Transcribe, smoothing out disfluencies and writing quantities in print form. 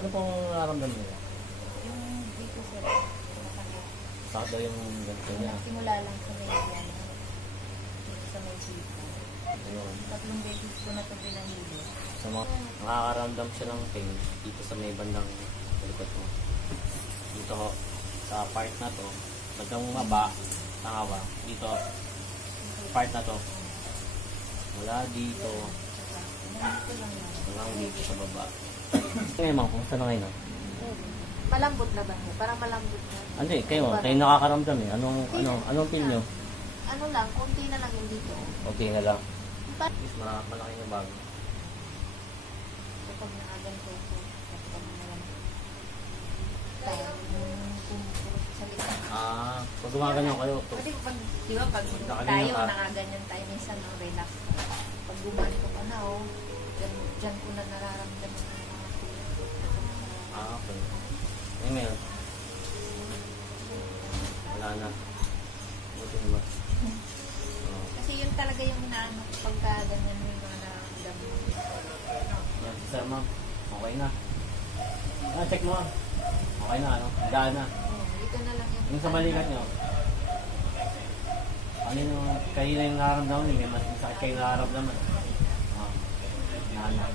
Ano pong nararamdaman niya? Yung dito sir, masakit. Sakit daw yung ganito niya. Simula lang sa may yan, dito sa may sita. Ayun. 3 beses ko na ito pinahilo. Sa mga nakakaramdam siya ng pain dito sa may bandang likod mo. Dito sa part na to, bandang maba, tanga ba? Dito, part na to. Mula dito, hanggang dito sa baba. Ngayon ma'am, kung saan na ngayon? Malambot na ba? Parang malambot na. Hindi, kayo nakakaramdam eh. Anong feel nyo? Ano lang, konti na lang yung dito. Okay na lang. Is malaki yung bago. Kapag naagan ko ito, kapag malambot. Tayo, pumupurot sa likod. Pag gumaganyan kayo, Kasi pag, di ba, pag Nakaganyan tayo, ka. nakaganyan tayo, minsan, no, relax. Pag gumanto ka na, oh, dyan ko na nararamdaman ng mga okay. Ngayon, wala na. Buti naman. Kasi yun talaga yung inaano pagka ganyan mo yung mga nararamdaman. Yan, sir ma'am. Okay na. Check mo. Okay na, ano? Daan na. Dito na lang yung... Yung sa balikat nyo. Ano yung kanina yung nararamdaman? May mas sakit kayo nararamdaman. Naan na.